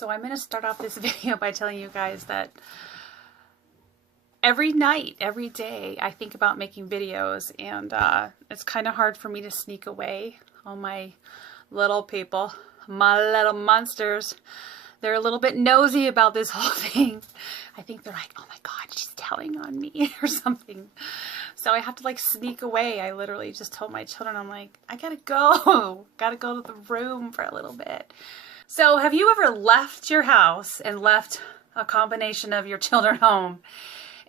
So I'm going to start off this video by telling you guys that every night, every day, I think about making videos, and it's kind of hard for me to sneak away. All my little people, my little monsters, they're a little bit nosy about this whole thing. I think they're like, oh my God, she's telling on me or something. So I have to like sneak away. I literally just told my children, I'm like, I gotta go to the room for a little bit. So have you ever left your house and left a combination of your children home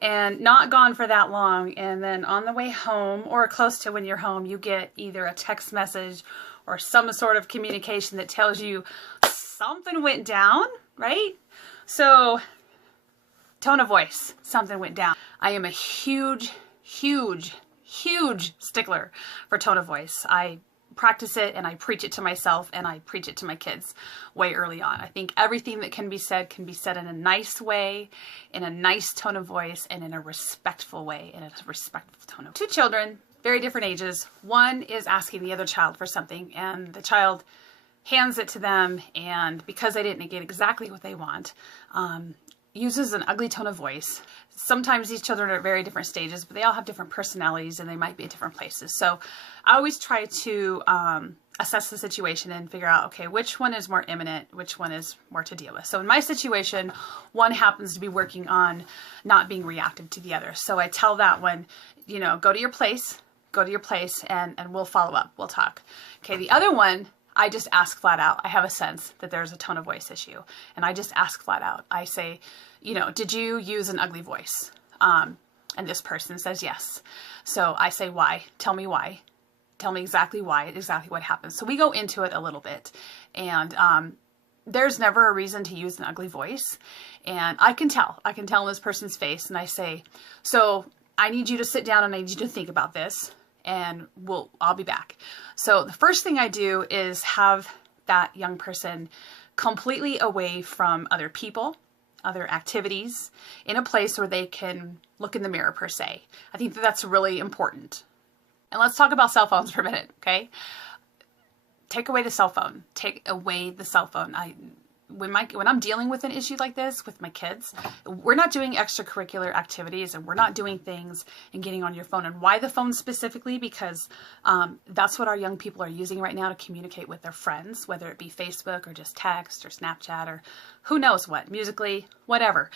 and not gone for that long, and then on the way home or close to when you're home, you get either a text message or some sort of communication that tells you something went down, right? So tone of voice, something went down. I am a huge stickler for tone of voice. I practice it and I preach it to myself and I preach it to my kids way early on. I think everything that can be said in a nice way, in a nice tone of voice, and in a respectful way, in a respectful tone of voice. Two children, very different ages. One is asking the other child for something, and the child hands it to them, and because they didn't get exactly what they want, uses an ugly tone of voice. Sometimes these children are at very different stages, but they all have different personalities and they might be at different places. So I always try to assess the situation and figure out, okay, which one is more imminent, which one is more to deal with. So in my situation, one happens to be working on not being reactive to the other. So I tell that one, you know, go to your place and we'll follow up, we'll talk. Okay, the other one, I just ask flat out. I have a sense that there's a tone of voice issue, and I just ask flat out. I say, you know, did you use an ugly voice? And this person says yes. So I say, why? Tell me why. Tell me exactly why, exactly what happened. So we go into it a little bit, and there's never a reason to use an ugly voice. And I can tell in this person's face, and I say, so I need you to sit down and I need you to think about this, and I'll be back. So the first thing I do is have that young person completely away from other people, other activities, in a place where they can look in the mirror per se. I think that's really important. And let's talk about cell phones for a minute, okay? Take away the cell phone. Take away the cell phone. When I'm dealing with an issue like this with my kids, we're not doing extracurricular activities and we're not doing things and getting on your phone. And why the phone specifically? Because that's what our young people are using right now to communicate with their friends, whether it be Facebook or just text or Snapchat or who knows what, Musically, whatever.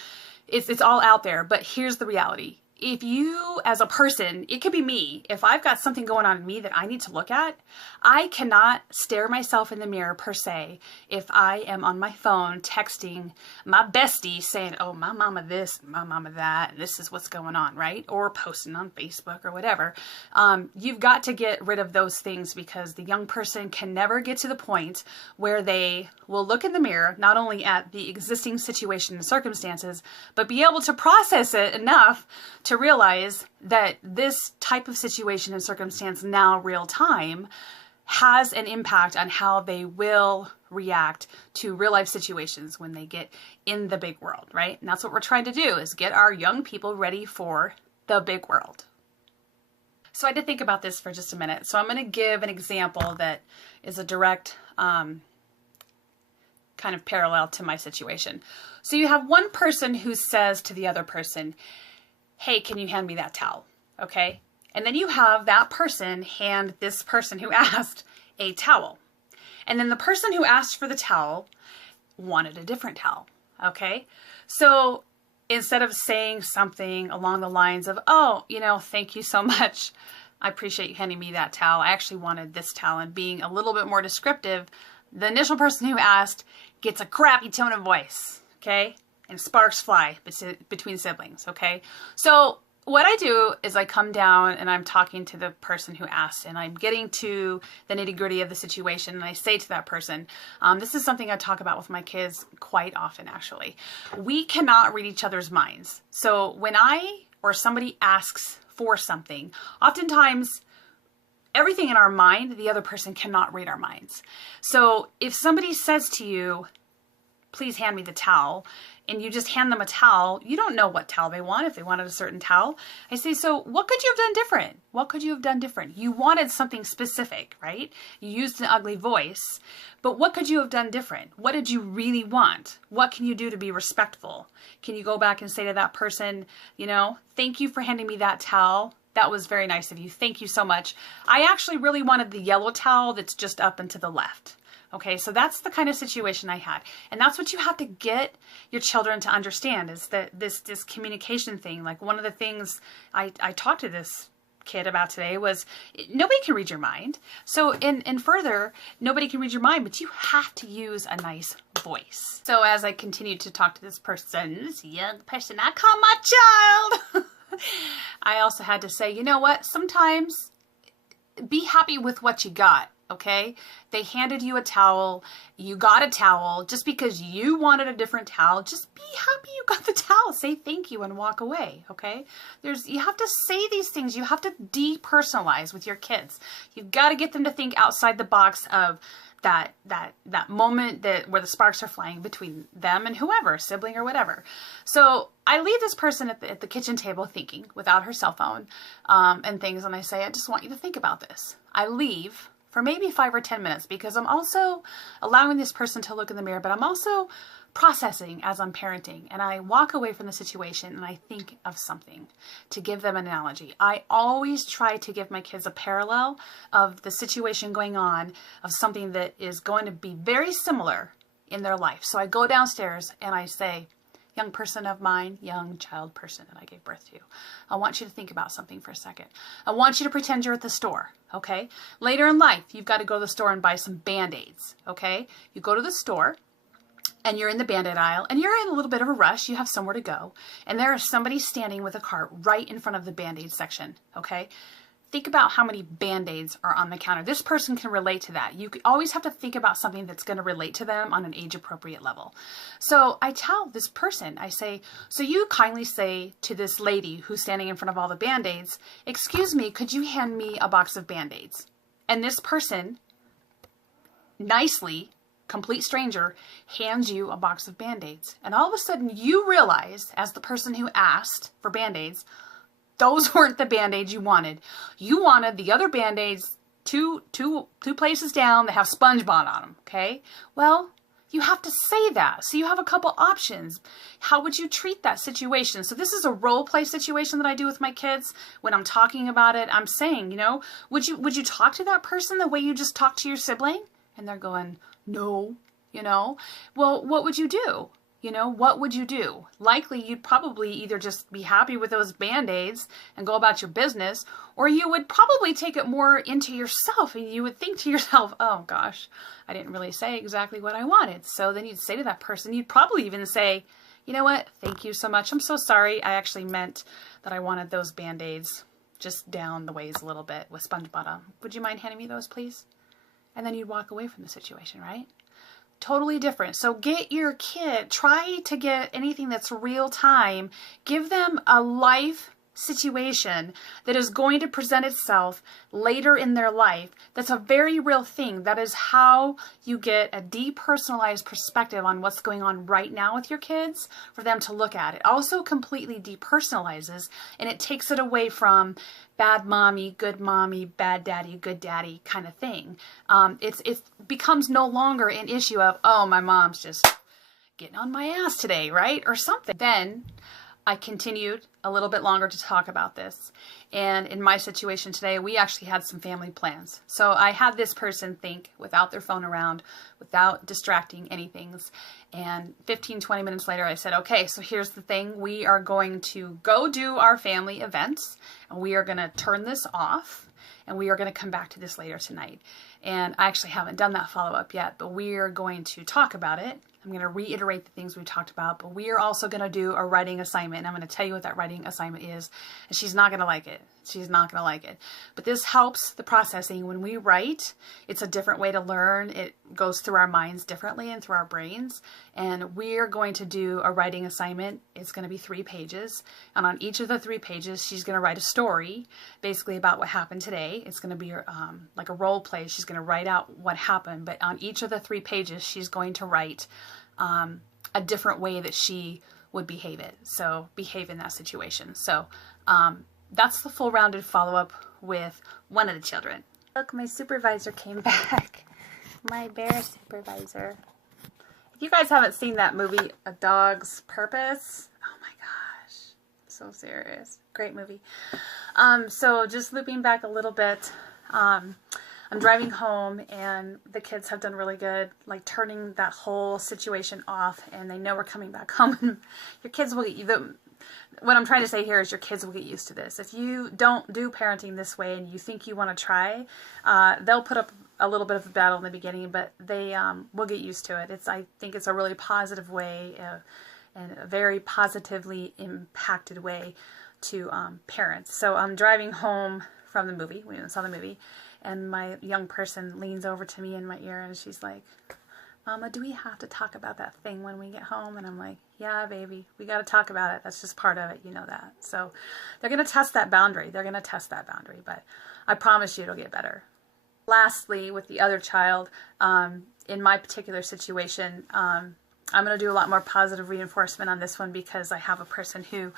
It's all out there. But here's the reality. If you, as a person, it could be me, if I've got something going on in me that I need to look at, I cannot stare myself in the mirror per se if I am on my phone texting my bestie saying, oh, my mama this, my mama that, and this is what's going on, right? Or posting on Facebook or whatever. You've got to get rid of those things, because the young person can never get to the point where they will look in the mirror, not only at the existing situation and circumstances, but be able to process it enough to realize that this type of situation and circumstance now real time has an impact on how they will react to real life situations when they get in the big world, right? And that's what we're trying to do, is get our young people ready for the big world. So I had to think about this for just a minute. So I'm going to give an example that is a direct kind of parallel to my situation. So you have one person who says to the other person, hey, can you hand me that towel? Okay. And then you have that person hand this person who asked a towel. And then the person who asked for the towel wanted a different towel. Okay. So instead of saying something along the lines of, oh, you know, thank you so much, I appreciate you handing me that towel, I actually wanted this towel, and being a little bit more descriptive, the initial person who asked gets a crappy tone of voice. Okay. And sparks fly between siblings, okay? So what I do is I come down and I'm talking to the person who asked, and I'm getting to the nitty-gritty of the situation, and I say to that person, this is something I talk about with my kids quite often, actually. We cannot read each other's minds. So when I or somebody asks for something, oftentimes everything in our mind, the other person cannot read our minds. So if somebody says to you, please hand me the towel. And you just hand them a towel. You don't know what towel they want, if they wanted a certain towel. I say, so what could you have done different? What could you have done different? You wanted something specific, right? You used an ugly voice, but what could you have done different? What did you really want? What can you do to be respectful? Can you go back and say to that person, you know, thank you for handing me that towel. That was very nice of you. Thank you so much. I actually really wanted the yellow towel that's just up and to the left. Okay, so that's the kind of situation I had. And that's what you have to get your children to understand, is that this communication thing. Like, one of the things I talked to this kid about today was, nobody can read your mind. So and further, nobody can read your mind, but you have to use a nice voice. So as I continued to talk to this young person I call my child, I also had to say, you know what, sometimes be happy with what you got. Okay, they handed you a towel, you got a towel. Just because you wanted a different towel, just be happy you got the towel. Say thank you and walk away. Okay, you have to say these things. You have to depersonalize with your kids. You've got to get them to think outside the box of that moment where the sparks are flying between them and whoever, sibling or whatever. So I leave this person at the kitchen table thinking, without her cell phone and things, and I say, I just want you to think about this. I leave for maybe 5 or 10 minutes, because I'm also allowing this person to look in the mirror, but I'm also processing as I'm parenting. And I walk away from the situation and I think of something to give them an analogy. I always try to give my kids a parallel of the situation going on, of something that is going to be very similar in their life. So I go downstairs and I say, young person of mine, young child person that I gave birth to, I want you to think about something for a second. I want you to pretend you're at the store, okay? Later in life, you've got to go to the store and buy some Band-Aids, okay? You go to the store and you're in the Band-Aid aisle and you're in a little bit of a rush. You have somewhere to go. And there is somebody standing with a cart right in front of the Band-Aid section, okay? Think about how many Band-Aids are on the counter. This person can relate to that. You always have to think about something that's going to relate to them on an age-appropriate level. So I tell this person, I say, so you kindly say to this lady who's standing in front of all the Band-Aids, excuse me, could you hand me a box of Band-Aids? And this person, nicely, complete stranger, hands you a box of Band-Aids. And all of a sudden you realize, as the person who asked for Band-Aids, those weren't the Band-Aids you wanted. You wanted the other Band-Aids two places down that have SpongeBob on them, okay? Well, you have to say that. So you have a couple options. How would you treat that situation? So this is a role play situation that I do with my kids. When I'm talking about it, I'm saying, you know, would you talk to that person the way you just talked to your sibling? And they're going, no, you know. Well, what would you do? You know, what would you do? Likely, you'd probably either just be happy with those Band-Aids and go about your business, or you would probably take it more into yourself and you would think to yourself, oh gosh, I didn't really say exactly what I wanted. So then you'd say to that person, you'd probably even say, you know what, thank you so much. I'm so sorry. I actually meant that I wanted those Band-Aids just down the ways a little bit with SpongeBob on. Would you mind handing me those, please? And then you'd walk away from the situation, right? Totally different. So get your kid, try to get anything that's real time. Give them a life situation that is going to present itself later in their life. That's a very real thing. That is how you get a depersonalized perspective on what's going on right now with your kids for them to look at. It also completely depersonalizes, and it takes it away from bad mommy, bad daddy, good daddy kind of thing. It becomes no longer an issue of, oh, my mom's just getting on my ass today, right? Or something. Then I continued a little bit longer to talk about this. And in my situation today, we actually had some family plans. So I had this person think without their phone around, without distracting anything. And 15, 20 minutes later, I said, okay, so here's the thing. We are going to go do our family events, and we are going to turn this off, and we are going to come back to this later tonight. And I actually haven't done that follow-up yet, but we are going to talk about it. I'm going to reiterate the things we talked about, but we are also going to do a writing assignment, and I'm going to tell you what that writing assignment is, and she's not going to like it. She's not going to like it. But this helps the processing. When we write, it's a different way to learn. It goes through our minds differently and through our brains, and we're going to do a writing assignment. It's going to be 3 pages, and on each of the 3 pages, she's going to write a story, basically about what happened today. It's going to be like a role play. She's going to write out what happened, but on each of the 3 pages, she's going to write a different way that she would behave in that situation. So that's the full rounded follow-up with one of the children. Look, my supervisor came back. My bear supervisor. If you guys haven't seen that movie, A Dog's Purpose, oh my gosh, so serious. Great movie. So just looping back a little bit, I'm driving home and the kids have done really good, like turning that whole situation off, and they know we're coming back home. Your kids will get what I'm trying to say here is your kids will get used to this. If you don't do parenting this way and you think you want to try, they'll put up a little bit of a battle in the beginning, but they will get used to it. I think it's a really positive way and a very positively impacted way to parents. So I'm driving home from the movie. We saw the movie, and my young person leans over to me in my ear and she's like, "Mama, do we have to talk about that thing when we get home?" And I'm like, "Yeah, baby, we got to talk about it. That's just part of it. You know that." So they're going to test that boundary. But I promise you it'll get better. Lastly, with the other child, in my particular situation, I'm going to do a lot more positive reinforcement on this one because I have a person who,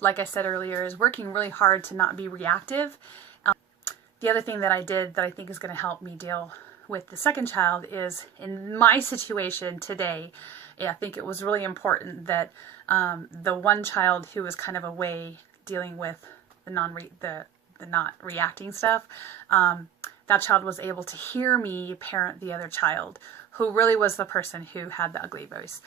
like I said earlier, is working really hard to not be reactive. The other thing that I did that I think is going to help me deal with the second child is, in my situation today, I think it was really important that the one child who was kind of away dealing with the not reacting stuff, that child was able to hear me parent the other child, who really was the person who had the ugly voice.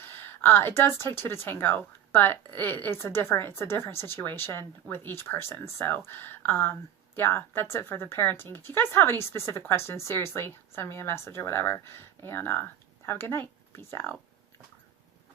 It does take two to tango, but it's a different situation with each person. So yeah, that's it for the parenting. If you guys have any specific questions, seriously, send me a message or whatever. And have a good night. Peace out.